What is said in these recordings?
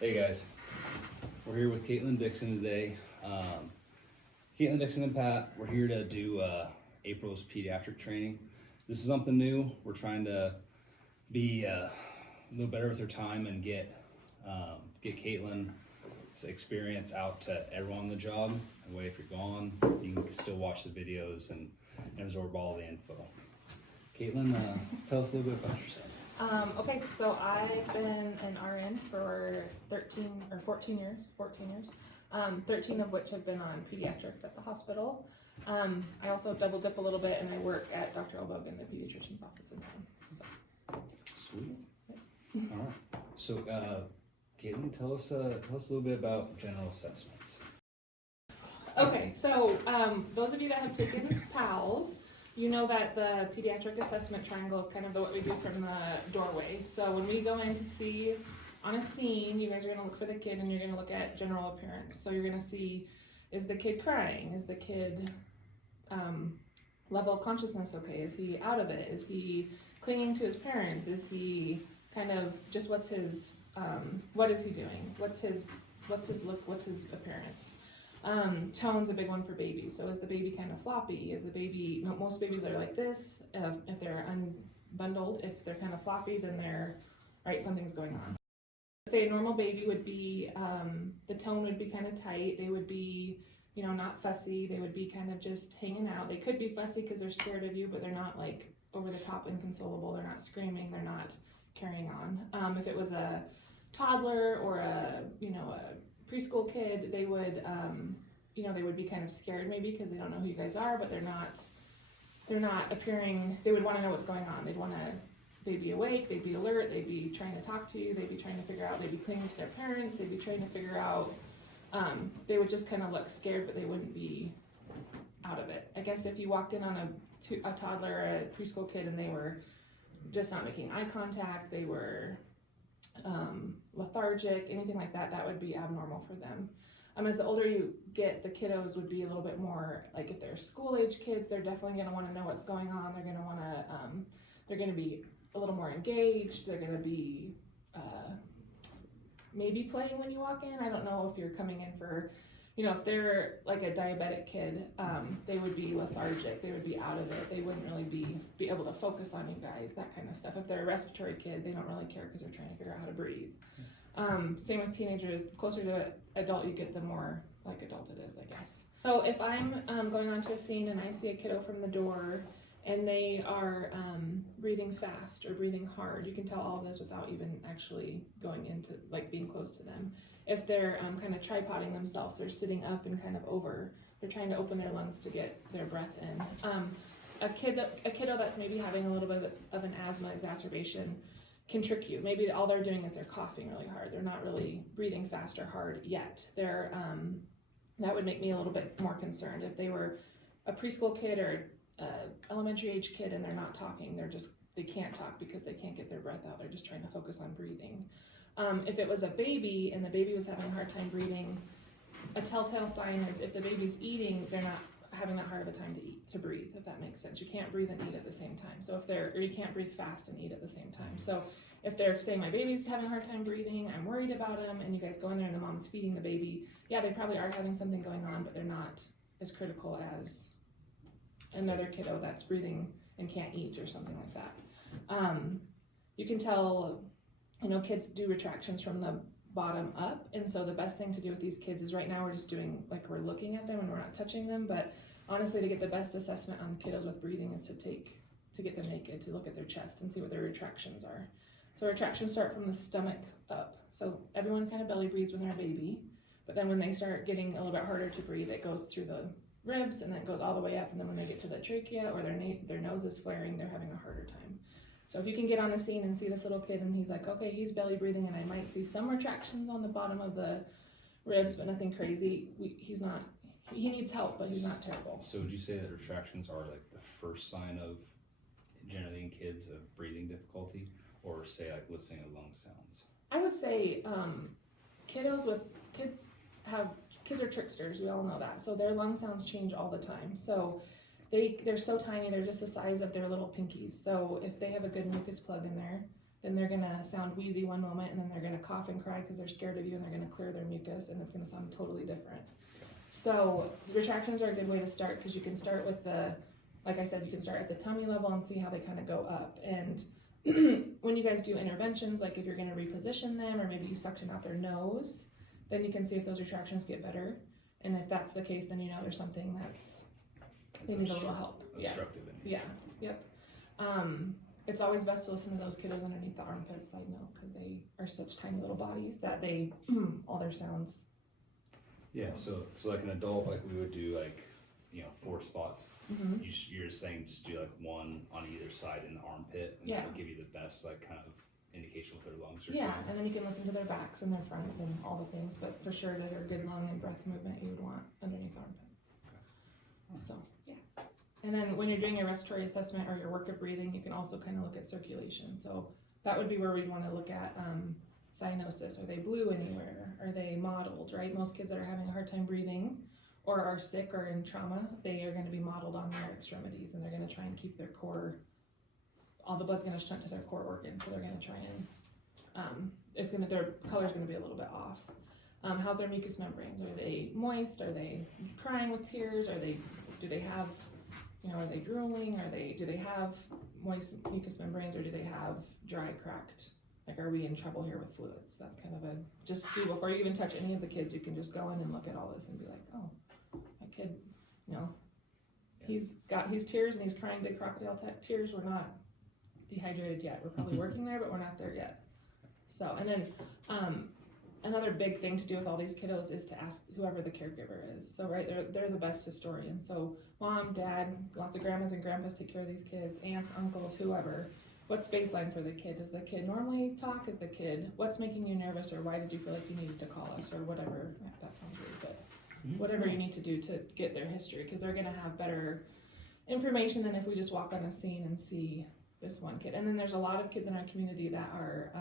Hey guys, we're here with Caitlin Dixon today. Caitlin Dixon and Pat, we're here to do April's pediatric training. This is something new. We're trying to be a little better with our time and get Caitlin's experience out to everyone on the job. That way, if you're gone, you can still watch the videos and absorb all the info. Caitlin, tell us a little bit about yourself. Okay, so I've been an RN for 14 years, 13 of which have been on pediatrics at the hospital. I also double dip a little bit and I work at Dr. Elbog in the pediatrician's office in town. So. Sweet. All right. So, Caitlin, tell us a little bit about general assessments. Okay, so those of you that have taken PALS, you know that the pediatric assessment triangle is kind of what we do from the doorway. So when we go in to see on a scene, you guys are going to look for the kid and you're going to look at general appearance. So you're going to see, is the kid crying? Is the kid level of consciousness okay? Is he out of it? Is he clinging to his parents? Is he kind of just what is he doing? What's his look? What's his appearance? Tone's a big one for babies. So is the baby kind of floppy? Is the baby, most babies are like this. If they're unbundled, if they're kind of floppy, then something's going on. I'd say a normal baby would be, the tone would be kind of tight. They would be, not fussy. They would be kind of just hanging out. They could be fussy because they're scared of you, but they're not like over the top inconsolable. They're not screaming. They're not carrying on. If it was a toddler or a preschool kid, they would, they would be kind of scared maybe because they don't know who you guys are, but they're not appearing, they would want to know what's going on. They'd be awake, they'd be alert, they'd be trying to talk to you, they'd be trying to figure out, they'd be clinging to their parents, they'd be trying to figure out, they would just kind of look scared, but they wouldn't be out of it. I guess if you walked in on a toddler or a preschool kid and they were just not making eye contact, they were lethargic, anything like that, that would be abnormal for them. As the older you get, the kiddos would be a little bit more, like if they're school age kids, they're definitely going to want to know what's going on. They're going to want to, they're going to be a little more engaged. They're going to be maybe playing when you walk in. I don't know if you're coming in for, if they're like a diabetic kid, they would be lethargic, they would be out of it, they wouldn't really be able to focus on you guys, that kind of stuff. If they're a respiratory kid, they don't really care because they're trying to figure out how to breathe. Same with teenagers, the closer to adult you get, the more like adult it is, I guess. So if I'm going onto a scene and I see a kiddo from the door and they are breathing fast or breathing hard, you can tell all of this without even actually going into, like, being close to them. If they're kind of tripoding themselves, they're sitting up and kind of over, they're trying to open their lungs to get their breath in. A kiddo that's maybe having a little bit of an asthma exacerbation can trick you. Maybe all they're doing is they're coughing really hard. They're not really breathing fast or hard yet. That would make me a little bit more concerned. If they were a preschool kid or elementary age kid and they're not talking, they can't talk because they can't get their breath out. They're just trying to focus on breathing. If it was a baby and the baby was having a hard time breathing, a telltale sign is if the baby's eating, they're not having that hard of a time to breathe, if that makes sense. You can't breathe and eat at the same time. So you can't breathe fast and eat at the same time. So if they're saying my baby's having a hard time breathing, I'm worried about him, and you guys go in there and the mom's feeding the baby, yeah, they probably are having something going on, but they're not as critical as another kiddo that's breathing and can't eat or something like that. You can tell, kids do retractions from the bottom up, and so the best thing to do with these kids is right now we're just doing, like, we're looking at them and we're not touching them, but honestly to get the best assessment on kiddos with breathing is to get them naked, to look at their chest and see what their retractions are. So retractions start from the stomach up. So everyone kind of belly breathes when they're a baby, but then when they start getting a little bit harder to breathe, it goes through the ribs and then it goes all the way up, and then when they get to the trachea or their nose is flaring, they're having a harder time. So if you can get on the scene and see this little kid and he's like, okay, he's belly breathing and I might see some retractions on the bottom of the ribs, but nothing crazy, he needs help, but he's not terrible. So would you say that retractions are like the first sign of, generally in kids, of breathing difficulty, or say like listening to lung sounds? I would say kids are tricksters, we all know that. So their lung sounds change all the time. So they're so tiny, they're just the size of their little pinkies. So if they have a good mucus plug in there, then they're gonna sound wheezy one moment, and then they're gonna cough and cry because they're scared of you, and they're gonna clear their mucus, and it's gonna sound totally different. So retractions are a good way to start, because you can start with the, like I said, you can start at the tummy level and see how they kind of go up. And when you guys do interventions, like if you're gonna reposition them, or maybe you suction out their nose, then you can see if those retractions get better. And if that's the case, then you know there's something that's, they need a little help. Obstructive. Yeah, yep. It's always best to listen to those kiddos underneath the armpits, side note, because they are such tiny little bodies that they, all their sounds. Yeah, so like an adult, like we would do like, 4 spots. Mm-hmm. You're just saying just do like 1 on either side in the armpit, and that will give you the best like kind of indication what their lungs are Yeah, doing. and then you can listen to their backs and their fronts and all the things, but for sure that are good lung and breath movement you would want underneath the armpit. So, yeah. And then when you're doing your respiratory assessment or your work of breathing, you can also kind of look at circulation. So that would be where we'd want to look at cyanosis. Are they blue anywhere? Are they mottled, right? Most kids that are having a hard time breathing or are sick or in trauma, they are going to be mottled on their extremities, and they're going to try and keep their core, all the blood's going to shunt to their core organs, so they're going to try and, their color's going to be a little bit off. How's their mucous membranes? Are they moist? Are they crying with tears? Do they have, are they drooling? Do they have moist mucous membranes, or do they have dry, cracked? Like, are we in trouble here with fluids? That's kind of just before you even touch any of the kids, you can just go in and look at all this and be like, oh, my kid, he's tears and he's crying big crocodile tears. We're not dehydrated yet. We're probably working there, but we're not there yet. So, and then, another big thing to do with all these kiddos is to ask whoever the caregiver is. So, right, they're the best historians. So, mom, dad, lots of grandmas and grandpas take care of these kids, aunts, uncles, whoever. What's baseline for the kid? Does the kid normally talk? Is the kid, what's making you nervous, or why did you feel like you needed to call us, or whatever? That sounds weird, but whatever you need to do to get their history, because they're gonna have better information than if we just walk on a scene and see this one kid. And then there's a lot of kids in our community that are,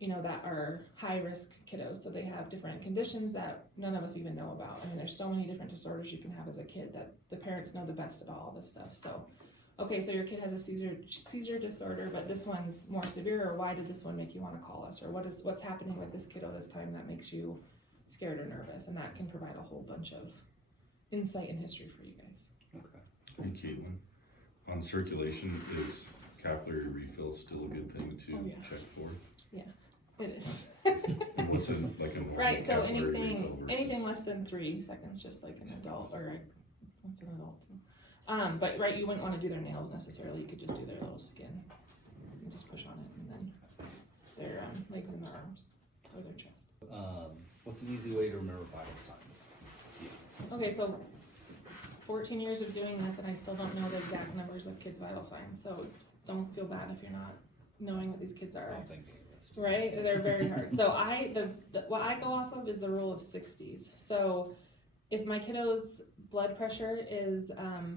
that are high-risk kiddos, so they have different conditions that none of us even know about. I mean, there's so many different disorders you can have as a kid that the parents know the best about all this stuff. So, okay, so your kid has a seizure disorder, but this one's more severe, or why did this one make you want to call us, or what's happening with this kiddo this time that makes you scared or nervous? And that can provide a whole bunch of insight and history for you guys. Okay. And Caitlin, on circulation, is capillary refill still a good thing to check for? Yeah, it is. And what's like a normal right, so capillary refill anything less than 3 seconds, just like an adult, or what's an adult? But right, you wouldn't want to do their nails necessarily. You could just do their little skin and just push on it, and then their legs and their arms or their chest. What's an easy way to remember vital signs? Okay, so 14 years of doing this, and I still don't know the exact numbers of kids' vital signs, so don't feel bad if you're not knowing what these kids are. Right? They're very hard. So what I go off of is the rule of 60s. So if my kiddo's blood pressure is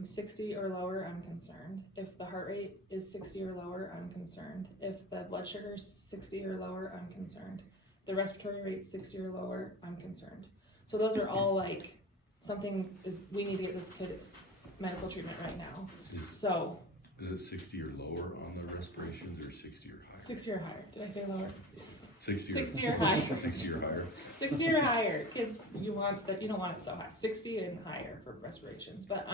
60 or lower, I'm concerned. If the heart rate is 60 or lower, I'm concerned. If the blood sugar is 60 or lower, I'm concerned. The respiratory rate is 60 or lower, I'm concerned. So those are all like we need to get this kid medical treatment right now. Is it 60 or lower on the respirations, or 60 or higher? 60 or higher. Did I say lower? 60 or higher. 60 or higher. 60 or higher. Kids, you don't want it so high. 60 and higher for respirations. But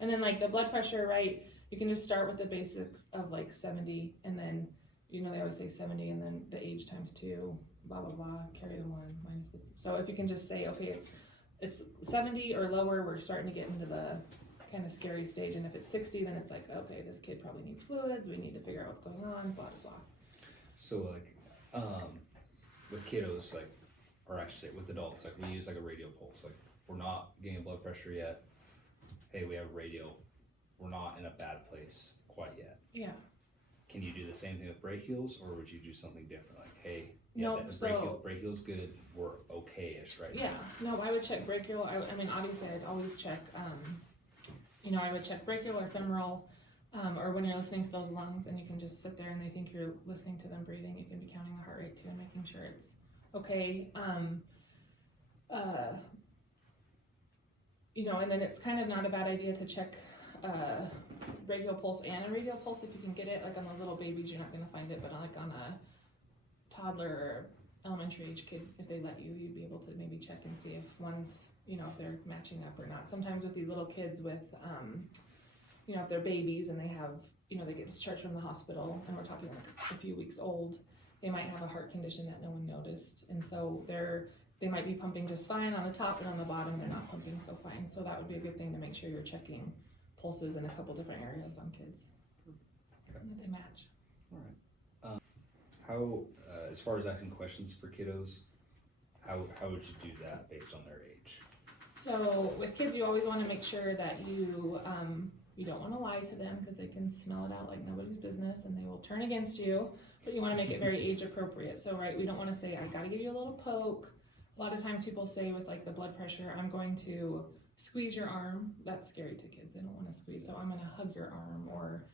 and then like the blood pressure, right? You can just start with the basics of like 70, and then they always say 70, and then the age times 2, blah blah blah. Carry the 1 minus the. So if you can just say, okay, it's 70 or lower, we're starting to get into the kind of scary stage. And if it's 60, then it's like, okay, this kid probably needs fluids. We need to figure out what's going on. Blah blah blah. So like. With kiddos, like, or I should say with adults, like we use like a radial pulse. Like we're not getting blood pressure yet. Hey, we have radial. We're not in a bad place quite yet. Yeah. Can you do the same thing with brachials, or would you do something different? Like, hey, brachial's good. We're okay-ish right now. Yeah. No, I would check brachial. I mean, obviously, I'd always check. I would check brachial or femoral. Or when you're listening to those lungs and you can just sit there and they think you're listening to them breathing, you can be counting the heart rate too and making sure it's okay. And then it's kind of not a bad idea to check brachial pulse and a radial pulse if you can get it. Like on those little babies, you're not gonna find it, but like on a toddler or elementary age kid, if they let you, you'd be able to maybe check and see if one's, you know, if they're matching up or not. Sometimes with these little kids with, you know, if they're babies and they have, you know, they get discharged from the hospital and we're talking like a few weeks old, they might have a heart condition that no one noticed. And so they might be pumping just fine on the top, and on the bottom they're not pumping so fine. So that would be a good thing to make sure you're checking pulses in a couple different areas on kids. Okay. That they match. All right. How, as far as asking questions for kiddos, how would you do that based on their age? So with kids, you always want to make sure that you don't want to lie to them, because they can smell it out like nobody's business and they will turn against you. But you want to make it very age appropriate. So right, we don't want to say, I got to give you a little poke. A lot of times people say with like the blood pressure, I'm going to squeeze your arm. That's scary to kids. They don't want to squeeze. So I'm going to hug your arm. Or,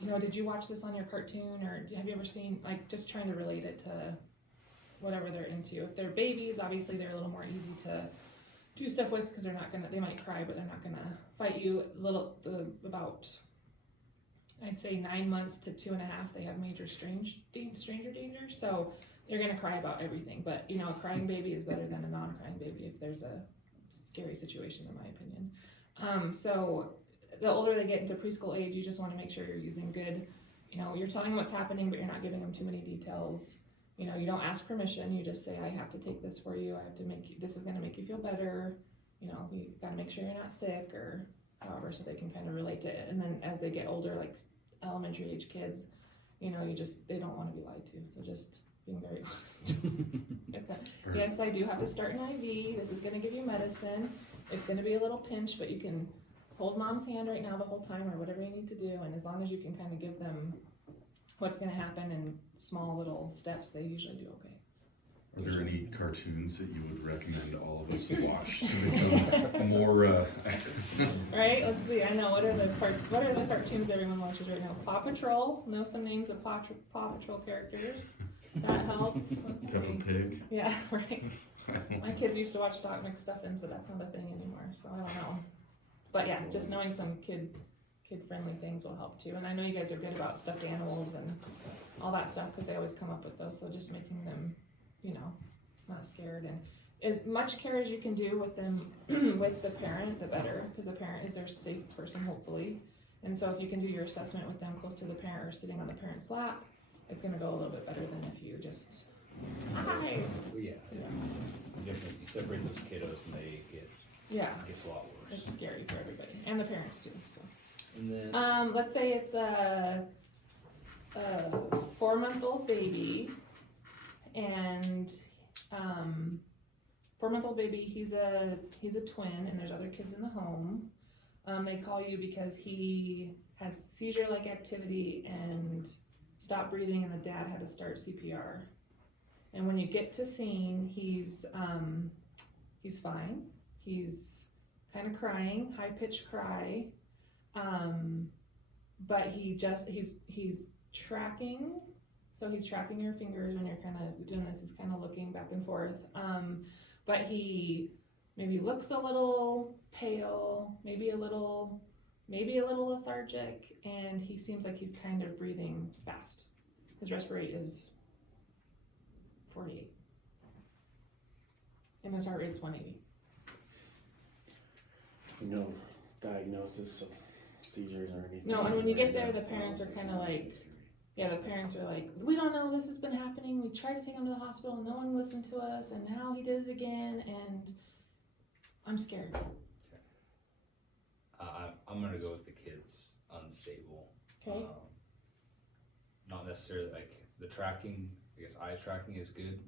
you know, did you watch this on your cartoon? Or have you ever seen, like, just trying to relate it to whatever they're into. If they're babies, obviously they're a little more easy to do stuff with, because they might cry, but they're not gonna fight you. About, I'd say 9 months to 2.5, they have major stranger danger, so they're gonna cry about everything. But you know, a crying baby is better than a non-crying baby if there's a scary situation, in my opinion. So the older they get into preschool age, you just want to make sure you're using good, you know, you're telling them what's happening, but you're not giving them too many details. You know, you don't ask permission, you just say, I have to take this for you, I have to this is gonna make you feel better, you know, you gotta make sure you're not sick, or however, so they can kind of relate to it. And then as they get older, like elementary age kids, you know, they don't wanna be lied to, so just being very honest. Yes, I do have to start an IV, this is gonna give you medicine, it's gonna be a little pinch, but you can hold mom's hand right now the whole time, or whatever you need to do, and as long as you can kind of give them what's going to happen in small little steps, they usually do okay. Are there any cartoons that you would recommend all of us watch to become more Right, let's see, I know, what are the cartoons everyone watches right now? Paw Patrol, know some names of Paw Patrol characters, that helps. Let's Peppa see. Pig? Yeah, right. My kids used to watch Doc McStuffins, but that's not a thing anymore, so I don't know. But yeah, just knowing some kid-friendly things will help too. And I know you guys are good about stuffed animals and all that stuff, because they always come up with those. So just making them, you know, not scared. And as much care as you can do with them, with the parent, the better, because the parent is their safe person, hopefully. And so if you can do your assessment with them close to the parent or sitting on the parent's lap, it's going to go a little bit better than if you just, hi. Well, yeah. Definitely. You separate those kiddos and it gets a lot worse. It's scary for everybody, and the parents too, so. And then, Let's say it's a 4-month-old baby, and 4-month-old baby, he's a twin, and there's other kids in the home. They call you because he had seizure-like activity and stopped breathing, and the dad had to start CPR. And when you get to scene, he's fine. He's kind of crying, high-pitched cry. But he's tracking, so he's tracking your fingers when you're kind of doing this, he's kind of looking back and forth, but he maybe looks a little pale, maybe a little lethargic, and he seems like he's kind of breathing fast. His respirate is 48, and his heart rate's 180. No diagnosis of seizures or anything? No, and when you get there, the parents are kind of like, we don't know, this has been happening, we tried to take him to the hospital, no one listened to us, and now he did it again, and I'm scared. okay. I'm gonna go with the kids unstable. Okay. Not necessarily like the tracking. I guess eye tracking is good.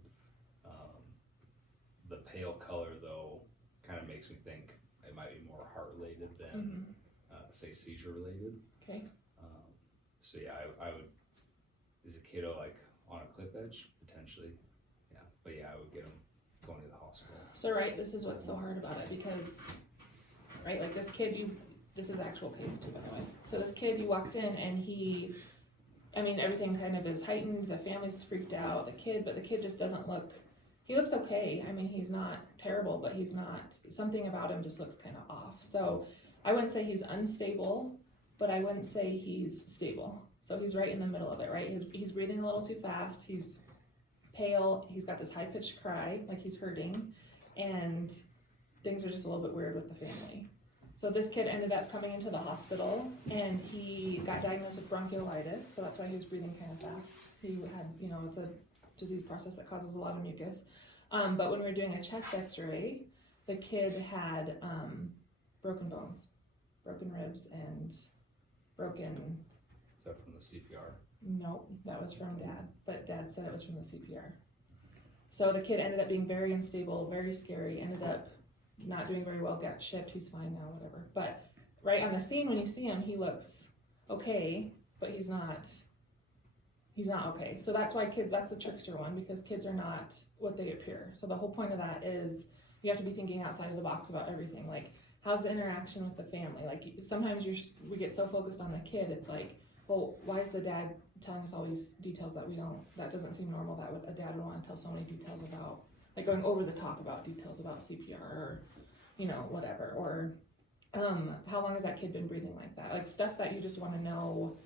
The pale color though kind of makes me think it might be more heart related than say seizure related. Okay. So yeah, I would, is a kiddo like on a cliff edge? Potentially, yeah. But yeah, I would get them going to the hospital. So right, this is what's so hard about it, because, right, like this kid, this is actual case too, by the way. So this kid, you walked in and everything kind of is heightened, the family's freaked out, the kid just doesn't look, he looks okay. I mean, he's not terrible, but something about him just looks kind of off. So I wouldn't say he's unstable, but I wouldn't say he's stable. So he's right in the middle of it, right? He's breathing a little too fast, he's pale, he's got this high-pitched cry, like he's hurting, and things are just a little bit weird with the family. So this kid ended up coming into the hospital, and he got diagnosed with bronchiolitis, so that's why he was breathing kind of fast. He had, it's a disease process that causes a lot of mucus. But when we were doing a chest x-ray, the kid had broken bones, broken ribs, and broken... Is that from the CPR? Nope, that was from Dad, but Dad said it was from the CPR. So the kid ended up being very unstable, very scary, ended up not doing very well, got shipped, he's fine now, whatever. But right on the scene when you see him, he looks okay, but he's not okay. So that's why kids, that's the trickster one, because kids are not what they appear. So the whole point of that is you have to be thinking outside of the box about everything. Like, how's the interaction with the family? Like, sometimes we get so focused on the kid, it's like, well, why is the dad telling us all these details that doesn't seem normal, that a dad would want to tell so many details about, like going over the top about details about CPR or, whatever, or how long has that kid been breathing like that? Like stuff that you just want to know,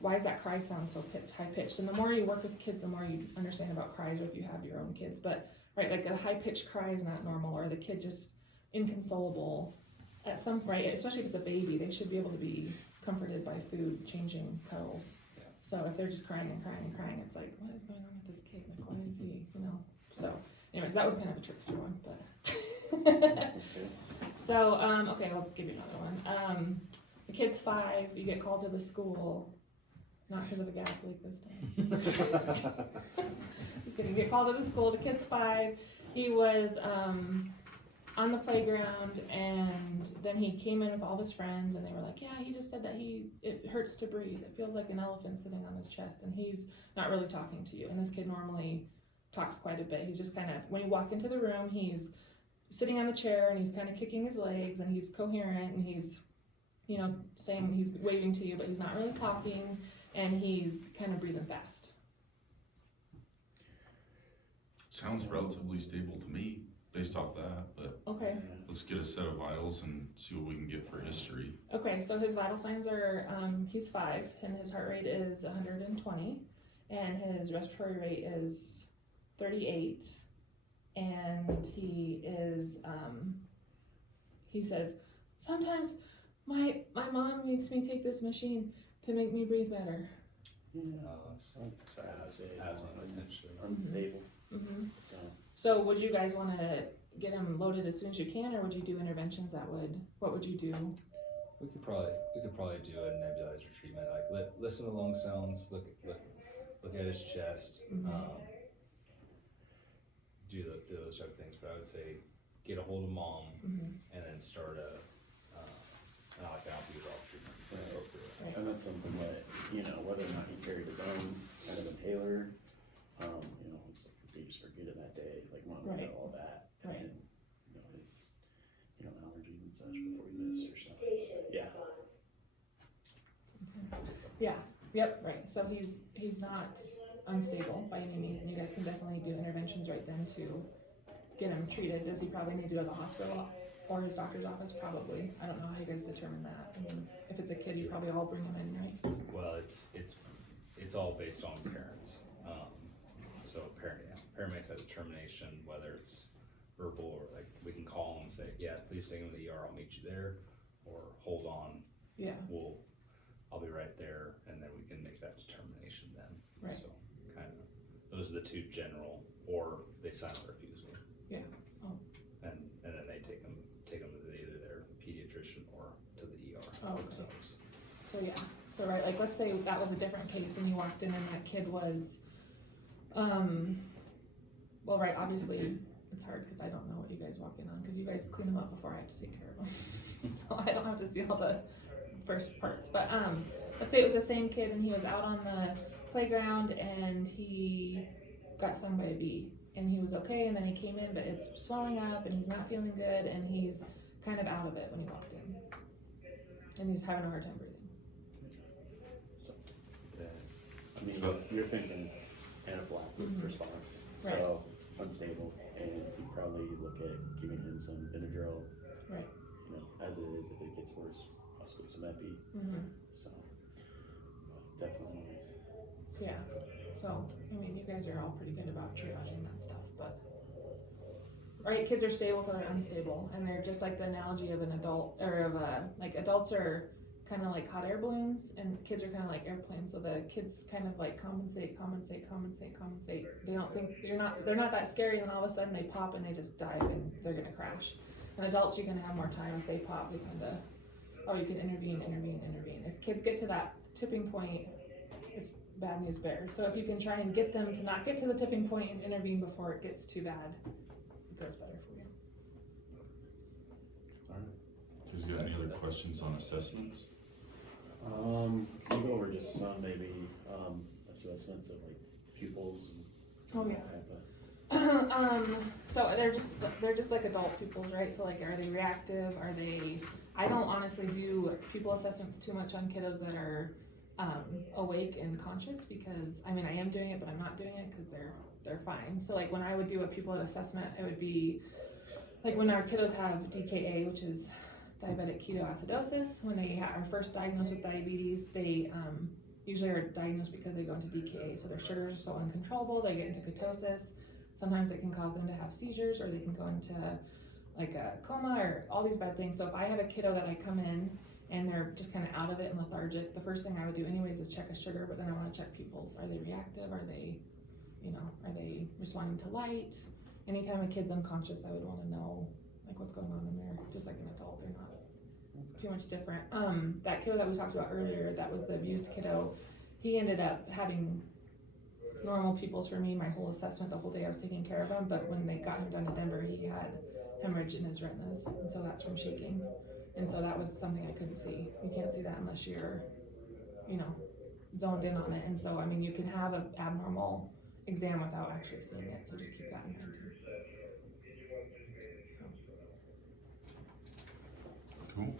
why does that cry sound so high-pitched? And the more you work with kids, the more you understand about cries, or if you have your own kids. But, right, like a high-pitched cry is not normal, or the kid just inconsolable at some point, right? Especially if it's a baby, they should be able to be comforted by food, changing cuddles. Yeah. So if they're just crying and crying and crying, it's like, what is going on with this kid? Like, why is he, So, anyways, that was kind of a trickster one, but. So, okay, I'll give you another one. The kid's 5, you get called to the school, not because of a gas leak this time. Just kidding, you get called to the school, the kid's 5, he was, on the playground, and then he came in with all his friends, and they were like, yeah, he just said that it hurts to breathe, it feels like an elephant sitting on his chest, and he's not really talking to you. And this kid normally talks quite a bit. He's just kind of, when you walk into the room, he's sitting on the chair, and he's kind of kicking his legs, and he's coherent, and he's, saying, he's waving to you, but he's not really talking, and he's kind of breathing fast. Sounds relatively stable to me, based off that, but Okay. let's get a set of vitals and see what we can get for history. Okay, so his vital signs are, he's 5, and his heart rate is 120, and his respiratory rate is 38, and he is, he says, sometimes my mom makes me take this machine to make me breathe better. Sounds sad. Asthma potentially. Unstable. Mm-hmm. So So would you guys want to get him loaded as soon as you can, or would you do interventions what would you do? We could probably do a nebulizer treatment, like listen to lung sounds, look at his chest, do those type of things. But I would say get a hold of mom, and then start an albuterol treatment. Right. and that's something that, whether or not he carried his own kind of inhaler, it's like they just forget it that day, like monitor all that. Right. And, his, allergies and such before he missed or something. Yeah. Yeah, yep, right, so he's not unstable by any means, and you guys can definitely do interventions right then to get him treated. Does he probably need to go to the hospital or his doctor's office? Probably. I don't know how you guys determine that. I mean, if it's a kid, you probably all bring him in, right? Well, it's all based on parents. So paramedics have determination whether it's verbal or like we can call them and say, yeah, please take him to the ER. I'll meet you there, or hold on. Yeah. I'll be right there, and then we can make that determination then. Right. So kind of those are the two general, or they sign a refusal. Yeah. Oh. And then they take them to either their pediatrician or to the ER themselves. So yeah. So right, like let's say that was a different case and you walked in and that kid was, well, right, obviously it's hard because I don't know what you guys walk in on because you guys clean them up before I have to take care of them. So I don't have to see all the first parts, but let's say it was the same kid and he was out on the playground and he got stung by a bee and he was okay, and then he came in but it's swelling up and he's not feeling good and he's kind of out of it when he walked in and he's having a hard time breathing. I mean, you're thinking anaphylactic response, so unstable, and you probably look at giving him some Benadryl, Right. you know, as it is, if it gets worse, possibly some epi, so, but definitely. Yeah, so, I mean, you guys are all pretty good about triaging that stuff, but, right, kids are stable till they're unstable, and they're just like the analogy of an adult, or of like adults are kind of like hot air balloons, and kids are kind of like airplanes, so the kids kind of like compensate. They don't think, they're not that scary, and then all of a sudden they pop and they just dive and they're gonna crash. And adults, you're gonna have more time. If they pop, they kind of, oh, you can intervene. If kids get to that tipping point, it's bad news bears. So if you can try and get them to not get to the tipping point and intervene before it gets too bad, it goes better for you. Is there any other questions on assessments? Can you go over just some maybe, assessments of like pupils and Oh, yeah. that type of? So they're just like adult pupils, right? So like, are they reactive? Are they? I don't honestly do pupil assessments too much on kiddos that are awake and conscious, because I mean I am doing it, but I'm not doing it because they're fine. So like when I would do a pupil assessment, it would be like when our kiddos have DKA, which is diabetic ketoacidosis. When they are first diagnosed with diabetes, they usually are diagnosed because they go into DKA, so their sugars are so uncontrollable, they get into ketosis. Sometimes it can cause them to have seizures, or they can go into like a coma, or all these bad things. So if I have a kiddo that I come in and they're just kind of out of it and lethargic, the first thing I would do anyways is check a sugar, but then I want to check pupils. Are they reactive? Are they, are they responding to light? Anytime a kid's unconscious, I would want to know like what's going on in there, just like an adult. They're not too much different. That kiddo that we talked about earlier, that was the abused kiddo, he ended up having normal pupils for me my whole assessment, the whole day I was taking care of him, but when they got him down to Denver, he had hemorrhage in his retinas, and so that's from shaking. And so that was something I couldn't see. You can't see that unless you're, zoned in on it. And so, I mean, you can have an abnormal exam without actually seeing it, so just keep that in mind too. Cool.